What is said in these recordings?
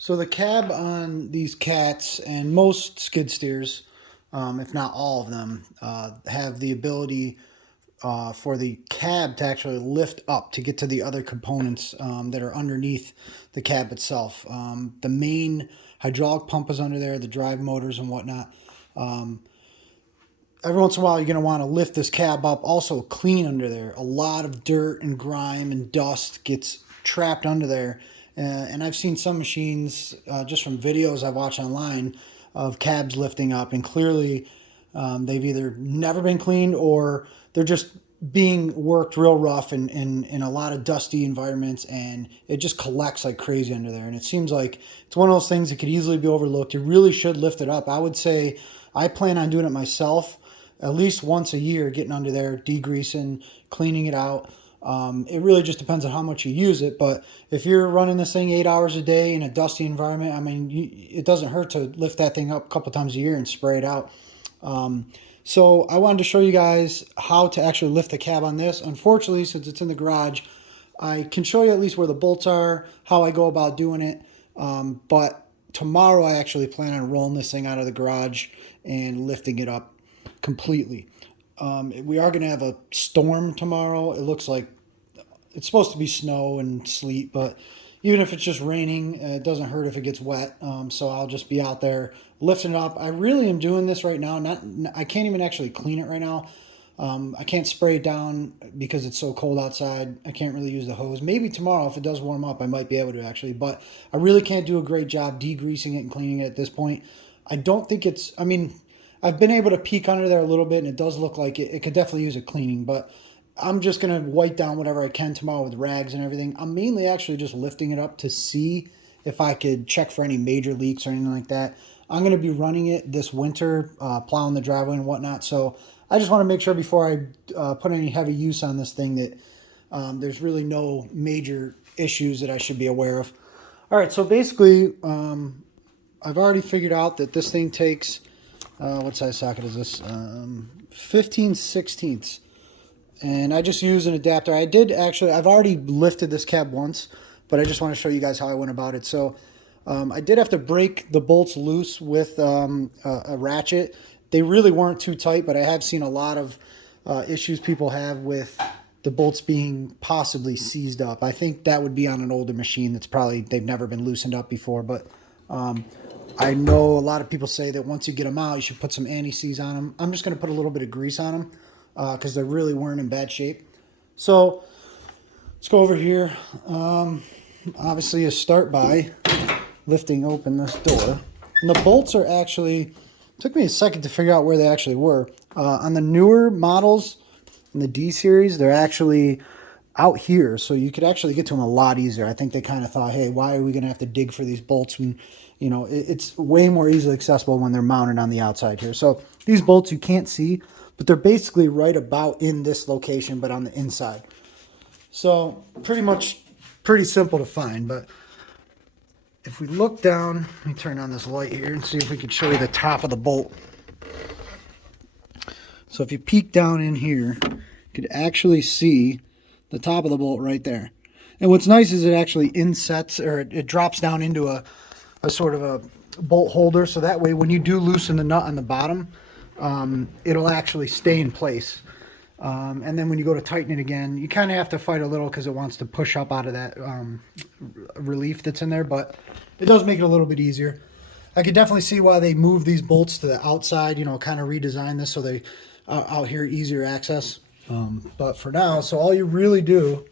So the cab on these cats and most skid steers, if not all of them, have the ability for the cab to actually lift up to get to the other components that are underneath the cab itself. The main hydraulic pump is under there, the drive motors and whatnot. Every once in a while, you're going to want to lift this cab up, also clean under there. A lot of dirt and grime and dust gets trapped under there. And I've seen some machines, just from videos I've watched online, of cabs lifting up, and clearly they've either never been cleaned or they're just being worked real rough in a lot of dusty environments, and it just collects like crazy under there. And it seems like it's one of those things that could easily be overlooked. You really should lift it up. I would say I plan on doing it myself at least once a year, getting under there, degreasing, cleaning it out. It really just depends on how much you use it. But if you're running this thing 8 hours a day in a dusty environment, I mean, it doesn't hurt to lift that thing up a couple times a year and spray it out. So I wanted to show you guys how to actually lift the cab on this. Unfortunately, since it's in the garage, I can show you at least where the bolts are, how I go about doing it. But tomorrow I actually plan on rolling this thing out of the garage and lifting it up completely. We are going to have a storm tomorrow. It looks like it's supposed to be snow and sleet, but even if it's just raining, it doesn't hurt if it gets wet. So I'll just be out there lifting it up. I really am doing this right now. I can't even actually clean it right now. I can't spray it down because it's so cold outside. I can't really use the hose. Maybe tomorrow, if it does warm up, I might be able to actually, but I really can't do a great job degreasing it and cleaning it at this point. I don't think it's, I mean, I've been able to peek under there a little bit, and it does look like it could definitely use a cleaning, but I'm just going to wipe down whatever I can tomorrow with rags and everything. I'm mainly actually just lifting it up to see if I could check for any major leaks or anything like that. I'm going to be running it this winter, plowing the driveway and whatnot, so I just want to make sure before I put any heavy use on this thing that there's really no major issues that I should be aware of. All right, so basically, I've already figured out that this thing takes... what size socket is this? 15/16. And I just use an adapter. I've already lifted this cab once, but I just want to show you guys how I went about it. So I did have to break the bolts loose with a ratchet. They really weren't too tight, but I have seen a lot of issues people have with the bolts being possibly seized up. I think that would be on an older machine they've never been loosened up before, but I know a lot of people say that once you get them out, you should put some anti-seize on them. I'm just going to put a little bit of grease on them because they really weren't in bad shape. So let's go over here. Obviously, you start by lifting open this door. And the bolts are actually, took me a second to figure out where they actually were. On the newer models, in the D series, they're actually out here, so you could actually get to them a lot easier. I think they kind of thought, hey, why are we going to have to dig for these bolts when, you know, it's way more easily accessible when they're mounted on the outside here. So these bolts you can't see, but they're basically right about in this location, but on the inside. So pretty simple to find. But if we look down, let me turn on this light here and see if we can show you the top of the bolt. So if you peek down in here, you could actually see the top of the bolt right there. And what's nice is it actually insets, or it drops down into a sort of a bolt holder, so that way when you do loosen the nut on the bottom, it'll actually stay in place. And then when you go to tighten it again, you kind of have to fight a little because it wants to push up out of that relief that's in there, but it does make it a little bit easier. I could definitely see why they moved these bolts to the outside, you know, kind of redesign this so they out here easier access. But for now, so all you really do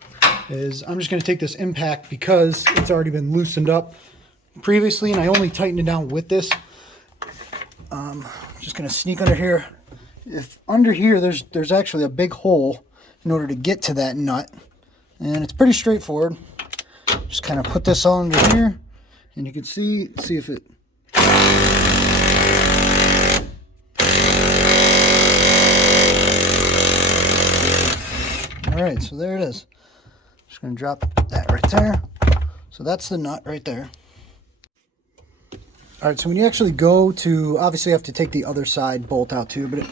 is, I'm just going to take this impact because it's already been loosened up previously, and I only tightened it down with this. Just going to sneak under here. If under here, there's actually a big hole in order to get to that nut, and it's pretty straightforward. Just kind of put this all under here, and you can see if it... All right, so there it is. Just going to drop that right there. So that's the nut right there. All right, so when you actually go to, obviously you have to take the other side bolt out too, but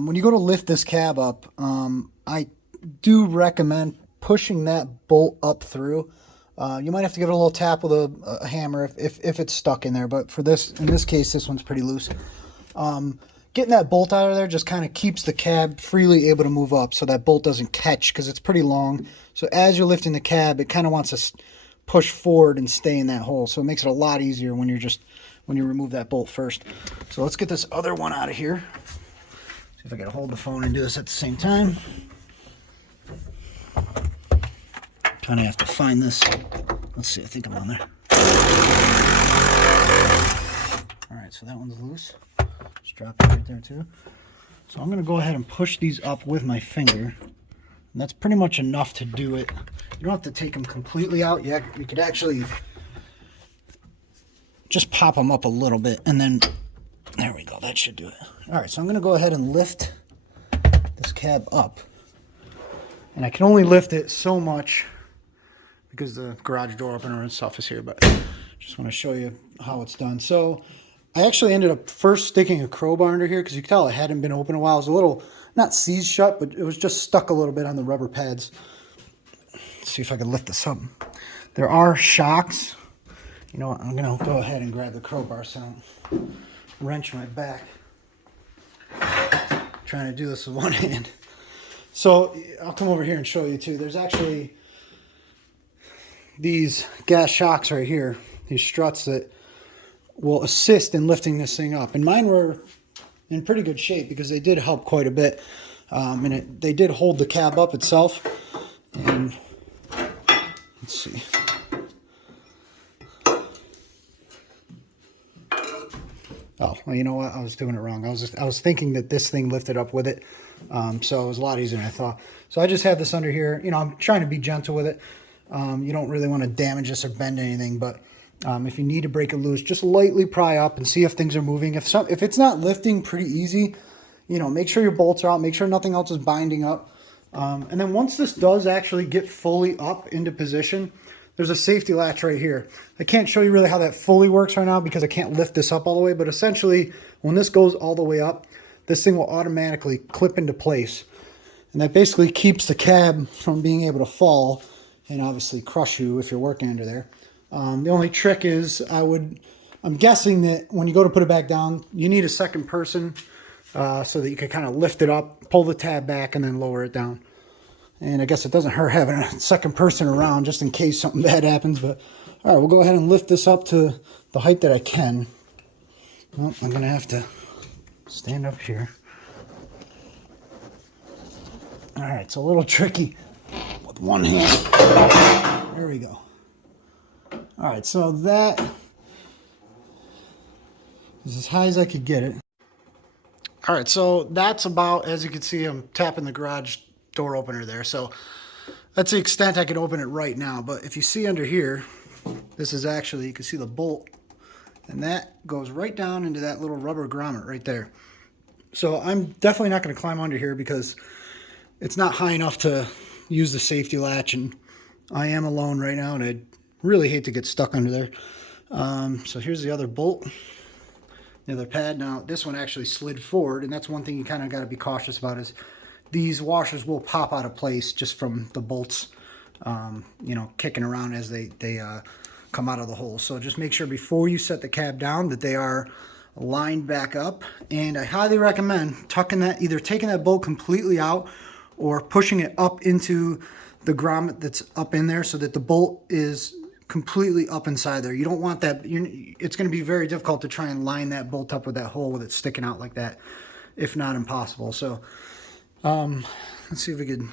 when you go to lift this cab up, I do recommend pushing that bolt up through. You might have to give it a little tap with a hammer if it's stuck in there, but in this case, this one's pretty loose. Getting that bolt out of there just kind of keeps the cab freely able to move up so that bolt doesn't catch, because it's pretty long. So as you're lifting the cab, it kind of wants to push forward and stay in that hole. So it makes it a lot easier when you remove that bolt first. So let's get this other one out of here. See if I can hold the phone and do this at the same time. Kind of have to find this. Let's see, I think I'm on there. All right, so that one's loose. Just drop it right there too. So I'm going to go ahead and push these up with my finger. And that's pretty much enough to do it. You don't have to take them completely out yet. You could actually just pop them up a little bit, and then there we go. That should do it. All right, so I'm going to go ahead and lift this cab up. And I can only lift it so much because the garage door opener and stuff is here, but just want to show you how it's done. So I actually ended up first sticking a crowbar under here because you can tell it hadn't been open a while. It was a little, not seized shut, but it was just stuck a little bit on the rubber pads. Let's see if I can lift this up. There are shocks. You know what, I'm going to go ahead and grab the crowbar so I don't wrench my back. Trying to do this with one hand. So I'll come over here and show you too. There's actually these gas shocks right here, these struts that will assist in lifting this thing up. And mine were in pretty good shape because they did help quite a bit. And they did hold the cab up itself. And let's see. Oh, well, you know what? I was doing it wrong. I was thinking that this thing lifted up with it. So it was a lot easier than I thought. So I just have this under here. You know, I'm trying to be gentle with it. You don't really want to damage this or bend anything, but if you need to break it loose, just lightly pry up and see if things are moving. If it's not lifting pretty easy, you know, make sure your bolts are out, make sure nothing else is binding up. And then once this does actually get fully up into position, there's a safety latch right here. I can't show you really how that fully works right now because I can't lift this up all the way, but essentially when this goes all the way up, this thing will automatically clip into place. And that basically keeps the cab from being able to fall and obviously crush you if you're working under there. The only trick is I'm guessing that when you go to put it back down, you need a second person so that you can kind of lift it up, pull the tab back, and then lower it down. And I guess it doesn't hurt having a second person around just in case something bad happens. But all right, we'll go ahead and lift this up to the height that I can. Well, I'm going to have to stand up here. All right, it's a little tricky with one hand. There we go. All right, so that is as high as I could get it. All right, so that's about, as you can see, I'm tapping the garage door opener there. So that's the extent I can open it right now. But if you see under here, this is actually, you can see the bolt, and that goes right down into that little rubber grommet right there. So I'm definitely not going to climb under here because it's not high enough to use the safety latch, and I am alone right now, and I'd really hate to get stuck under there. So here's the other bolt, the other pad. Now this one actually slid forward, and that's one thing you kind of got to be cautious about is these washers will pop out of place just from the bolts, you know, kicking around as they come out of the hole. So just make sure before you set the cab down that they are lined back up. And I highly recommend either taking that bolt completely out or pushing it up into the grommet that's up in there so that the bolt is completely up inside there. You don't want that. It's going to be very difficult to try and line that bolt up with that hole with it sticking out like that, if not impossible. So let's see if we could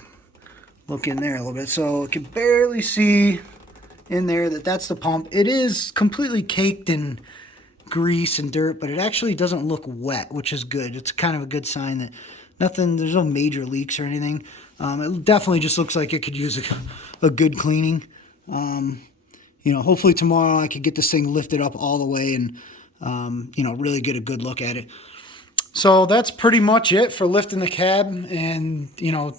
look in there a little bit. So you can barely see in there that's the pump. It is completely caked in grease and dirt, but it actually doesn't look wet, which is good. It's kind of a good sign that there's no major leaks or anything. It definitely just looks like it could use a good cleaning. You know, hopefully tomorrow I could get this thing lifted up all the way and, you know, really get a good look at it. So that's pretty much it for lifting the cab, and, you know,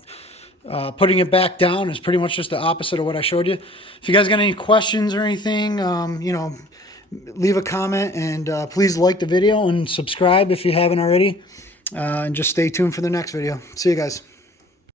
putting it back down is pretty much just the opposite of what I showed you. If you guys got any questions or anything, you know, leave a comment, and please like the video and subscribe if you haven't already. And just stay tuned for the next video. See you guys.